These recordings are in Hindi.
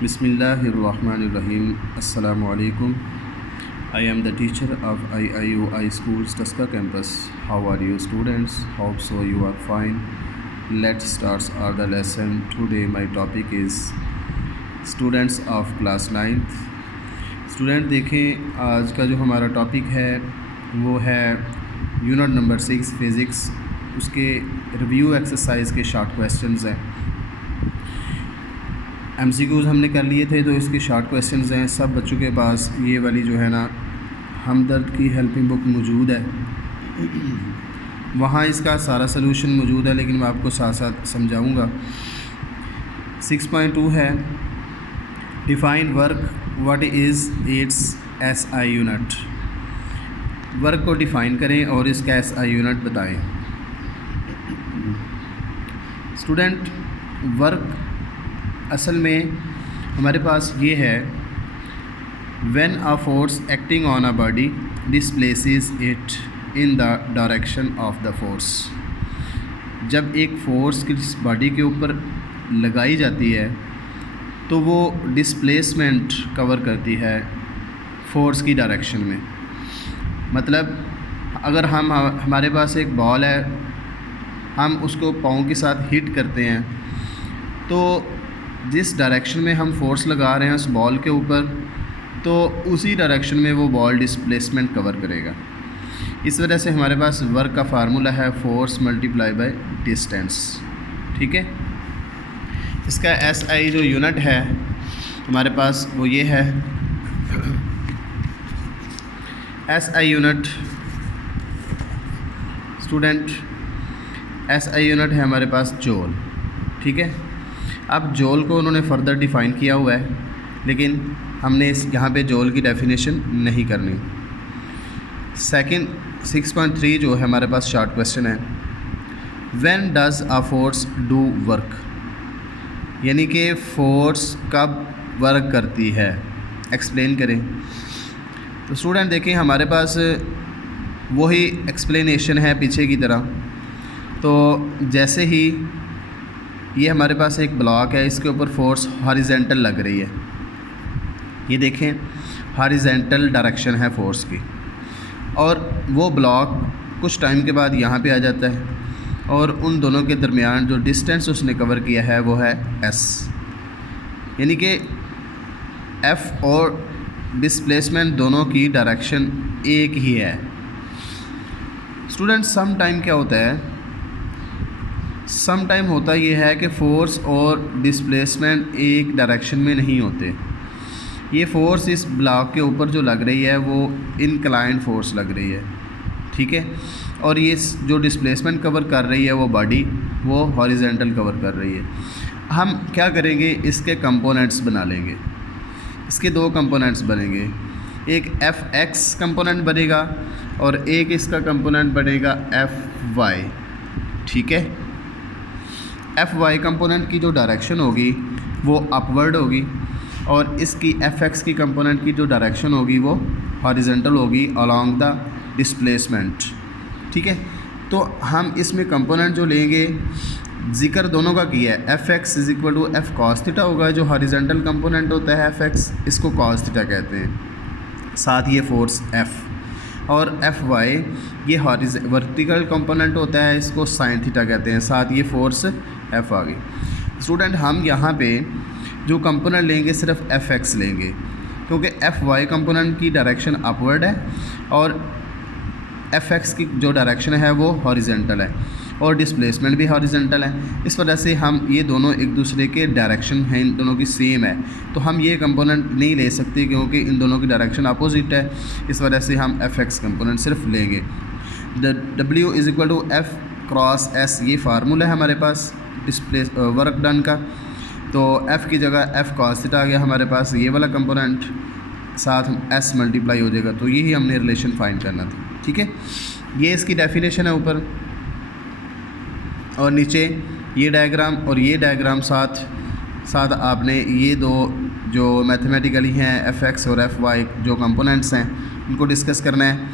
Bismillahirrahmanirrahim. Assalamu alaikum. I am the teacher of IIUI Schools Tusker campus. How are you students? Hope so you are fine. Let's start the lesson. Today my topic is students of class 9th. Student देखें, आज का जो हमारा टॉपिक है वो है यूनिट नंबर 6 फिज़िक्स। उसके रिव्यू एक्सरसाइज के शॉर्ट क्वेश्चंस हैं। MCQs हमने कर लिए थे, तो इसके शॉर्ट क्वेश्चंस हैं। सब बच्चों के पास ये वाली जो है ना हमदर्द की हेल्पिंग बुक मौजूद है, वहाँ इसका सारा सलूशन मौजूद है, लेकिन मैं आपको साथ साथ समझाऊँगा। 6.2 है define work, what is it's SI unit. Work को डिफ़ाइन करें और इसका SI यूनिट बताएं। स्टूडेंट, वर्क असल में हमारे पास ये है, when a force acting on a body displaces it in the direction of the force. जब एक फ़ोर्स किस बॉडी के ऊपर लगाई जाती है तो वो डिस्प्लेसमेंट कवर करती है फोर्स की डायरेक्शन में। मतलब अगर हमारे पास एक बॉल है, हम उसको पाँव के साथ हिट करते हैं, तो जिस डायरेक्शन में हम फोर्स लगा रहे हैं उस बॉल के ऊपर, तो उसी डायरेक्शन में वो बॉल डिस्प्लेसमेंट कवर करेगा। इस वजह से हमारे पास वर्क का फार्मूला है फोर्स मल्टीप्लाई बाय डिस्टेंस। ठीक है, इसका SI जो यूनिट है हमारे पास वो ये है। SI unit student, SI unit है हमारे पास जूल। ठीक है, अब जूल को उन्होंने फर्दर डिफ़ाइन किया हुआ है, लेकिन हमने यहाँ पे जूल की डेफिनेशन नहीं करनी। सेकंड 6.3 जो है हमारे पास शॉर्ट क्वेश्चन है, when does a force do work, यानी कि फ़ोर्स कब वर्क करती है, एक्सप्लेन करें। तो स्टूडेंट देखें, हमारे पास वही एक्सप्लेनेशन है पीछे की तरह। तो जैसे ही ये हमारे पास एक ब्लॉक है, इसके ऊपर फोर्स हॉरिजेंटल लग रही है, ये देखें हॉरिजेंटल डायरेक्शन है फोर्स की, और वो ब्लॉक कुछ टाइम के बाद यहाँ पे आ जाता है, और उन दोनों के दरमियान जो डिस्टेंस उसने कवर किया है वो है S, यानी कि F और डिस्प्लेसमेंट दोनों की डायरेक्शन एक ही है। स्टूडेंट, सम टाइम क्या होता है, सम टाइम होता ये है कि फ़ोर्स और डिस्प्लेसमेंट एक डायरेक्शन में नहीं होते। ये फ़ोर्स इस ब्लॉक के ऊपर जो लग रही है वो इनक्लाइंड फोर्स लग रही है। ठीक है, और ये जो डिस्प्लेसमेंट कवर कर रही है वो बॉडी वो हॉरिजेंटल कवर कर रही है। हम क्या करेंगे, इसके कंपोनेंट्स बना लेंगे। इसके दो कंपोनेंट्स बनेंगे, एक Fx कंपोनेंट बनेगा और एक इसका कंपोनेंट बनेगा Fy। ठीक है, Fy कंपोनेंट की जो डायरेक्शन होगी वो अपवर्ड होगी, और इसकी Fx की कंपोनेंट की जो डायरेक्शन होगी वो हॉरिजेंटल होगी अलॉन्ग द डिस्प्लेसमेंट। ठीक है, तो हम इसमें कंपोनेंट जो लेंगे, जिक्र दोनों का किया है। Fx is equal to F cos theta होगा, जो हॉरिजेंटल कंपोनेंट होता है Fx, इसको cos थीटा कहते हैं, साथ ये फोर्स F, और Fy ये वर्टिकल कंपोनेंट होता है, इसको sin थीटा कहते हैं, साथ ये फोर्स F आ गई। स्टूडेंट, हम यहाँ पे जो कंपोनेंट लेंगे सिर्फ Fx लेंगे, क्योंकि Fy कंपोनेंट की डायरेक्शन अपवर्ड है और Fx की जो डायरेक्शन है वो हॉरिजेंटल है, और डिस्प्लेसमेंट भी हॉरिजेंटल है। इस वजह से हम ये दोनों एक दूसरे के डायरेक्शन हैं, इन दोनों की सेम है, तो हम ये कंपोनेंट नहीं ले सकते क्योंकि इन दोनों की डायरेक्शन अपोजिट है। इस वजह से हम Fx कंपोनेंट सिर्फ लेंगे। W is equal to F cross S, ये फार्मूला है हमारे पास वर्क डन का। तो F की जगह F cos थीटा आ गया हमारे पास, ये वाला कंपोनेंट साथ S मल्टीप्लाई हो जाएगा। तो यही हमने रिलेशन फाइंड करना था। ठीक है, ये इसकी डेफिनेशन है ऊपर, और नीचे ये डायग्राम और ये डायग्राम साथ साथ आपने ये दो जो मैथमेटिकली हैं Fx और Fy जो कंपोनेंट्स हैं उनको डिस्कस करना है।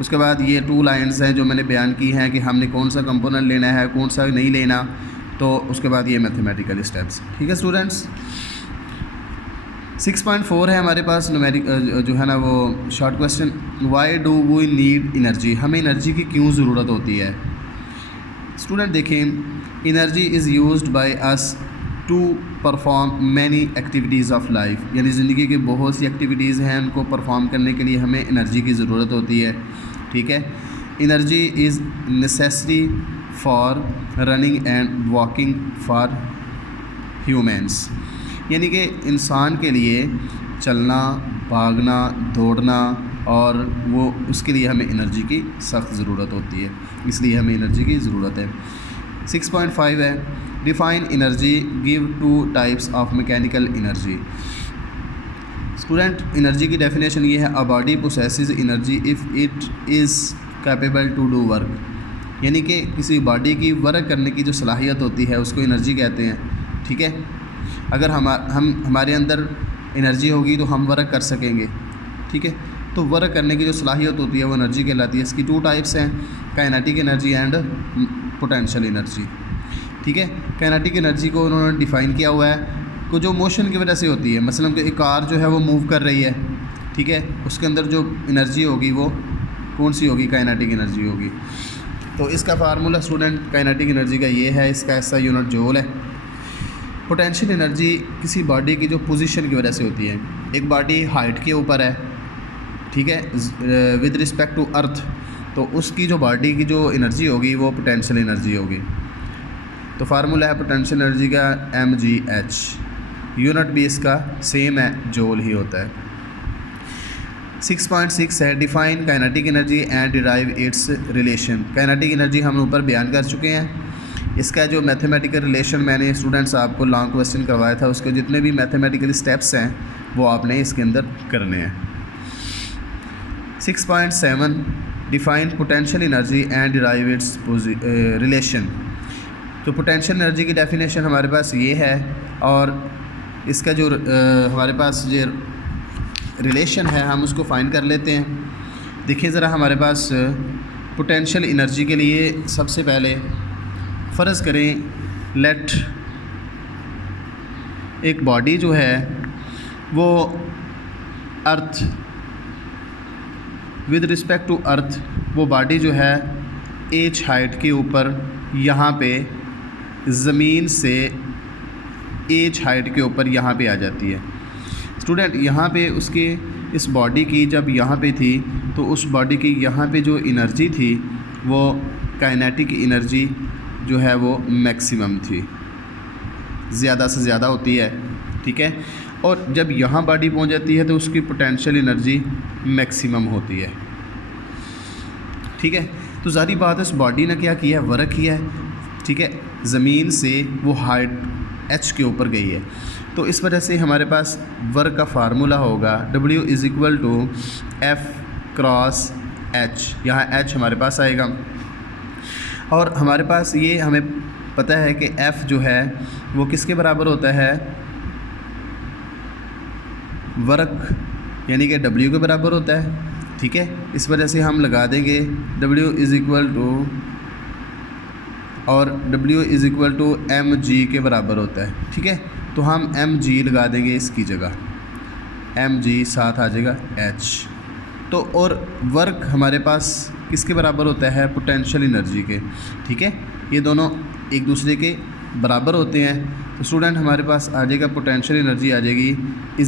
उसके बाद ये 2 लाइंस हैं जो मैंने बयान की हैं कि हमने कौन सा कंपोनेंट लेना है, कौन सा नहीं लेना, तो उसके बाद ये मैथमेटिकल स्टेप्स। ठीक है स्टूडेंट्स, 6.4 है हमारे पास न्यूमेरिक जो है ना वो short question, why do we need energy, हमें एनर्जी की क्यों ज़रूरत होती है। स्टूडेंट देखें, energy is used by us to perform many activities of life, यानी ज़िंदगी की बहुत सी एक्टिविटीज़ हैं, उनको परफॉर्म करने के लिए हमें एनर्जी की ज़रूरत होती है। ठीक है, energy is necessary for running and walking for humans, यानी कि इंसान के लिए चलना, भागना, दौड़ना और वो उसके लिए हमें एनर्जी की सख्त ज़रूरत होती है, इसलिए हमें एनर्जी की ज़रूरत है। 6.5 है, define energy, give 2 types of mechanical energy. Student, energy की डेफिनेशन ये है, a body possesses energy if it is capable to do work, यानी कि किसी बॉडी की वर्क करने की जो सलाहियत होती है उसको एनर्जी कहते हैं। ठीक है, अगर हमारे अंदर एनर्जी होगी तो हम वर्क कर सकेंगे। ठीक है, तो वर्क करने की जो सलाहियत होती है वो एनर्जी कहलाती है। इसकी 2 टाइप्स हैं, kinetic energy and potential energy. ठीक है, काइनेटिक एनर्जी को उन्होंने डिफ़ाइन किया हुआ है को जो मोशन की वजह से होती है, मसलन कि एक कार जो है वो मूव कर रही है, ठीक है, उसके अंदर जो एनर्जी होगी वो कौन सी होगी, काइनेटिक एनर्जी होगी। तो इसका फार्मूला स्टूडेंट काइनेटिक एनर्जी का ये है, इसका ऐसा यूनिट जूल है। पोटेंशियल एनर्जी किसी बॉडी की जो पोजीशन की वजह से होती है, एक बॉडी हाइट के ऊपर है, ठीक है, विद रिस्पेक्ट टू अर्थ, तो उसकी जो बॉडी की जो एनर्जी होगी वो पोटेंशियल एनर्जी होगी। तो फार्मूला है पोटेंशियल एनर्जी का mgh, यूनिट भी इसका सेम है, जूल ही होता है। 6.6 है, define kinetic energy and derive it's relation. Kinetic energy हम ऊपर बयान कर चुके हैं, इसका जो मैथमेटिकल रिलेशन मैंने स्टूडेंट्स आपको लॉन्ग क्वेश्चन करवाया था, उसके जितने भी मैथमेटिकल स्टेप्स हैं वो आपने इसके अंदर करने हैं। 6.7 define potential energy and derive it's relation. तो पोटेंशियल एनर्जी की डेफिनेशन हमारे पास ये है, और इसका जो हमारे पास जो रिलेशन है हम उसको फाइंड कर लेते हैं। देखिए ज़रा, हमारे पास पोटेंशियल एनर्जी के लिए सबसे पहले फ़र्ज़ करें लेट एक बॉडी जो है वो अर्थ, विद रिस्पेक्ट टू अर्थ वो बॉडी जो है एच हाइट के ऊपर यहाँ पे ज़मीन से एच हाइट के ऊपर यहाँ पे आ जाती है। स्टूडेंट, यहाँ पे उसके इस बॉडी की जब यहाँ पे थी तो उस बॉडी की यहाँ पे जो एनर्जी थी वो काइनेटिक एनर्जी जो है वो मैक्सिमम थी, ज़्यादा से ज़्यादा होती है। ठीक है, और जब यहाँ बॉडी पहुँच जाती है तो उसकी पोटेंशियल एनर्जी मैक्सिमम होती है। ठीक है, तो ज़ाहिर बात है उस बॉडी ने क्या किया है, वर्क किया है। ठीक है, ज़मीन से वो हाइट h के ऊपर गई है, तो इस वजह से हमारे पास वर्क का फार्मूला होगा W = F क्रॉस H। यहाँ H हमारे पास आएगा, और हमारे पास ये हमें पता है कि F जो है वो किसके बराबर होता है, वर्क यानी कि W के बराबर होता है। ठीक है, इस वजह से हम लगा देंगे W = और W = mg के बराबर होता है। ठीक है, तो हम mg लगा देंगे इसकी जगह, mg साथ आ जाएगा h। तो और वर्क हमारे पास किसके बराबर होता है, पोटेंशियल एनर्जी के। ठीक है, ये दोनों एक दूसरे के बराबर होते हैं, तो स्टूडेंट हमारे पास आ जाएगा पोटेंशियल एनर्जी आ जाएगी =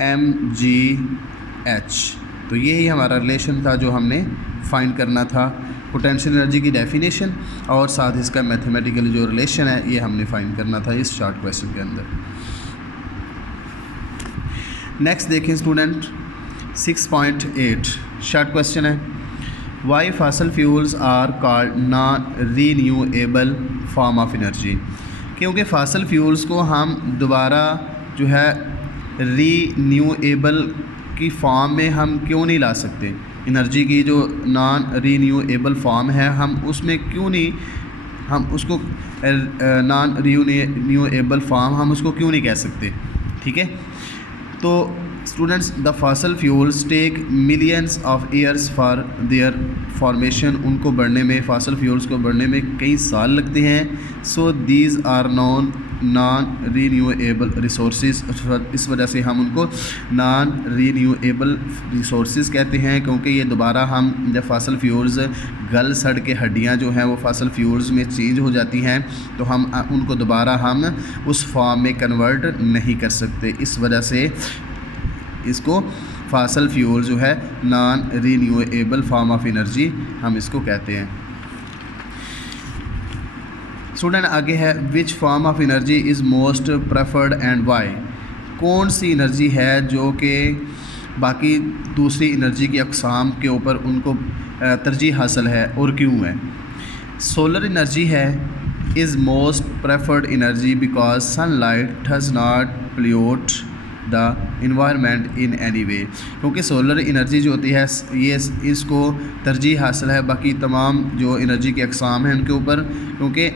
mgh। तो यही हमारा रिलेशन था जो हमने फाइंड करना था, पोटेंशियल एनर्जी की डेफिनेशन और साथ इसका मैथमेटिकल जो रिलेशन है ये हमने फाइंड करना था इस शॉर्ट क्वेश्चन के अंदर। नेक्स्ट देखें स्टूडेंट, 6.8 शॉर्ट क्वेश्चन है, why fossil fuels are called non renewable form of energy. क्योंकि फॉसिल फ्यूल्स को हम दोबारा जो है रीन्यूएबल की फॉर्म में हम क्यों नहीं ला सकते, एनर्जी की जो नॉन रीन्यूएबल फॉर्म है हम उसमें क्यों नहीं, हम उसको नॉन रीन्यूएबल फॉर्म हम उसको क्यों नहीं कह सकते। ठीक है, तो students, the fossil fuels take millions of years for their formation, उनको बढ़ने में, फॉसल फ्यूल्स को बढ़ने में कई साल लगते हैं। So these are non renewable resources, इस वजह से हम उनको नॉन रीन्यूएबल रिसोर्सेज कहते हैं, क्योंकि ये दोबारा हम जब फॉसल फ्यूल्स गल सड़ के हड्डियाँ जो हैं वो फॉसल फ्यूल्स में चेंज हो जाती हैं तो हम उनको दोबारा हम उस फॉर्म में कन्वर्ट नहीं कर सकते। इस वजह से इसको फॉसल फ्यूल जो है non renewable form of energy हम इसको कहते हैं। स्टूडेंट आगे है, which form of energy is most preferred and why, कौन सी एनर्जी है जो कि बाकी दूसरी एनर्जी की अक़साम के ऊपर उनको तरजीह हासिल है और क्यों है। सोलर एनर्जी है is most preferred energy because sunlight does not pollute the environment in any way, क्योंकि सोलर एनर्जी जो होती है ये इसको तरजीह हासिल है बाकी तमाम जो एनर्जी के अक़साम हैं उनके ऊपर, क्योंकि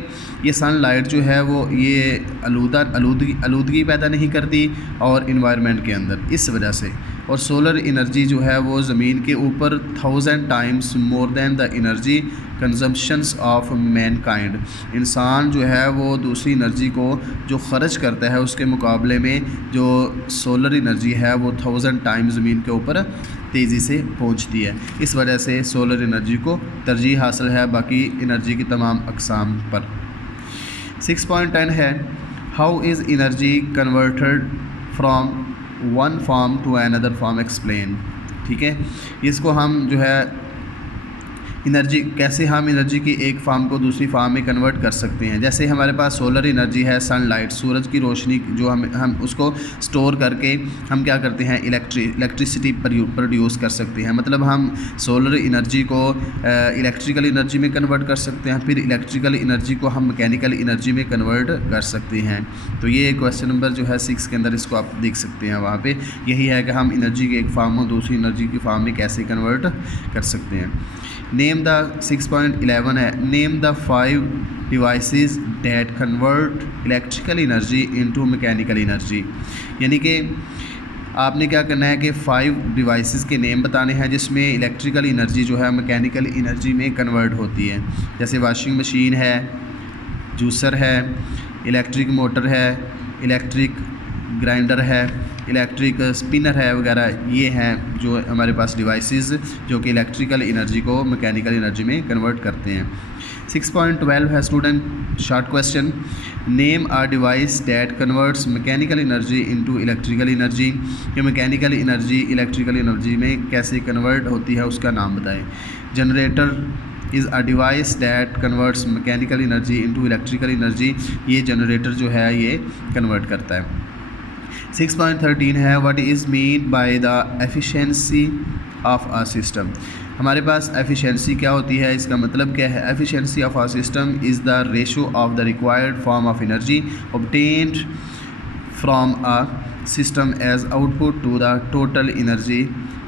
ये सनलाइट जो है वो ये आलूदगी पैदा नहीं करती और इन्वायरमेंट के अंदर, इस वजह से। और सोलर एनर्जी जो है वो ज़मीन के ऊपर 1000 times more than the energy consumptions of Mankind, इंसान जो है वो दूसरी एनर्जी को जो ख़र्च करता है उसके मुकाबले में जो सोलर एनर्जी है वो 1000 टाइम्स ज़मीन के ऊपर तेज़ी से पहुंचती है। इस वजह से सोलर एनर्जी को तरजीह हासिल है बाकी एनर्जी की तमाम अक़साम पर। 6.10 है, how is energy converted from one form to another form explain. ठीक है, इसको हम जो है एनर्जी, कैसे हम एनर्जी की एक फार्म को दूसरी फार्म में कन्वर्ट कर सकते हैं। जैसे हमारे पास सोलर एनर्जी है, सनलाइट, सूरज की रोशनी जो हम उसको स्टोर करके हम क्या करते हैं, इलेक्ट्रिसिटी प्रोड्यूस कर सकते हैं। मतलब हम सोलर एनर्जी को इलेक्ट्रिकल एनर्जी में कन्वर्ट कर सकते हैं, फिर इलेक्ट्रिकल एनर्जी को हम मैकेनिकल एनर्जी में कन्वर्ट कर सकते हैं। तो ये क्वेश्चन नंबर जो है 6 के अंदर इसको आप देख सकते हैं, वहाँ पे यही है कि हम एनर्जी के एक फार्म को दूसरी एनर्जी की फार्म में कैसे कन्वर्ट कर सकते हैं। नेम द 6.11 है, name the 5 devices that convert electrical energy into mechanical energy. यानी कि आपने क्या करना है कि 5 डिवाइसेस के नेम बताने हैं जिसमें इलेक्ट्रिकल एनर्जी जो है मैकेनिकल एनर्जी में कन्वर्ट होती है। जैसे वॉशिंग मशीन है, जूसर है, इलेक्ट्रिक मोटर है, इलेक्ट्रिक ग्राइंडर है, इलेक्ट्रिक स्पिनर है वगैरह, ये हैं जो हमारे पास डिवाइसेस जो कि इलेक्ट्रिकल एनर्जी को मैकेनिकल एनर्जी में कन्वर्ट करते हैं। 6.12 है student, short question, name a device that converts mechanical energy into electrical energy. कि मैकेनिकल एनर्जी इलेक्ट्रिकल एनर्जी में कैसे कन्वर्ट होती है उसका नाम बताएं। Generator is a device that converts mechanical energy into electrical energy, ये जनरेटर जो है ये कन्वर्ट करता है। 6.13 है, what is mean by the efficiency of a system. हमारे पास एफिशिएंसी क्या होती है, इसका मतलब क्या है। Efficiency of a system is the ratio of the required form of energy obtained from a system as output to the total energy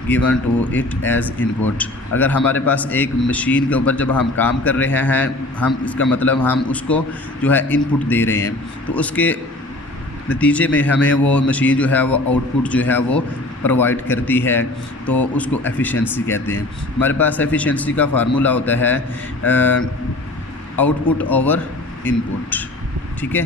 given to it as input. अगर हमारे पास एक मशीन के ऊपर जब हम काम कर रहे हैं, हम इसका मतलब हम उसको जो है इनपुट दे रहे हैं, तो उसके नतीजे में हमें वो मशीन जो है वो आउटपुट जो है वो प्रोवाइड करती है, तो उसको एफिशिएंसी कहते हैं। हमारे पास एफिशिएंसी का फार्मूला होता है आउटपुट ओवर इनपुट। ठीक है,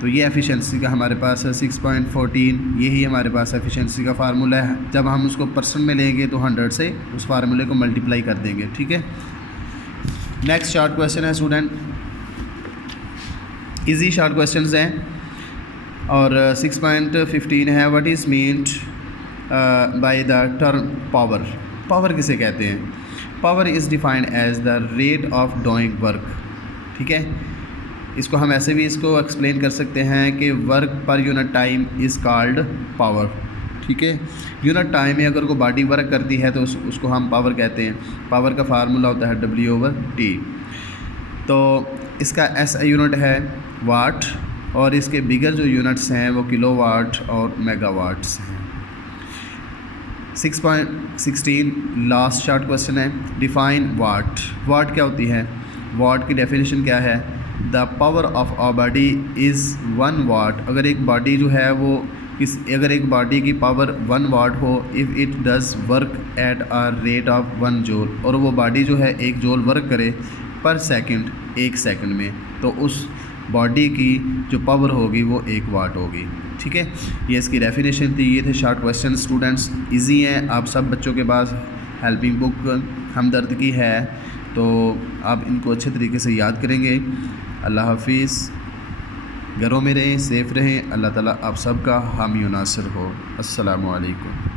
तो ये एफिशिएंसी का हमारे पास है 6.14, यही हमारे पास एफिशिएंसी का फार्मूला है। जब हम उसको परसेंट में लेंगे तो 100 से उस फार्मूले को मल्टीप्लाई कर देंगे। ठीक है, नेक्स्ट शॉर्ट क्वेश्चन है स्टूडेंट, इजी शॉर्ट क्वेश्चंस हैं। और 6.15 है, what is meant by the term power. Power किसे कहते हैं। Power is defined as the rate of doing work. ठीक है, इसको हम ऐसे भी इसको एक्सप्लेन कर सकते हैं कि work per unit time is called power. ठीक है, यूनिट टाइम में अगर कोई बॉडी वर्क करती है तो उसको हम पावर कहते हैं। पावर का फार्मूला होता है W/T। तो इसका SI यूनिट है वाट, और इसके बिगर जो यूनिट्स हैं वो किलोवाट और मेगावाट्स हैं। 6.16 लास्ट शॉर्ट क्वेश्चन है, डिफाइन वाट। वाट क्या होती है। वाट की डेफिनेशन क्या है, the power of a body is 1 वाट। अगर एक बॉडी जो है वो अगर एक बॉडी की पावर 1 वाट हो, if it does work at a rate of 1 joule, और वो बॉडी जो है 1 जूल वर्क करे पर सेकंड, 1 सेकंड में, तो उस बॉडी की जो पावर होगी वो 1 वाट होगी। ठीक है, ये इसकी डेफिनेशन थी। ये थे शॉर्ट क्वेश्चन स्टूडेंट्स, इजी हैं। आप सब बच्चों के पास हेल्पिंग बुक हमदर्द की है, तो आप इनको अच्छे तरीके से याद करेंगे। अल्लाह हाफिज़, घरों में रहें, सेफ़ रहें। अल्लाह ताला आप सब का हामी व नासिर हो। अस्सलामु अलैकुम।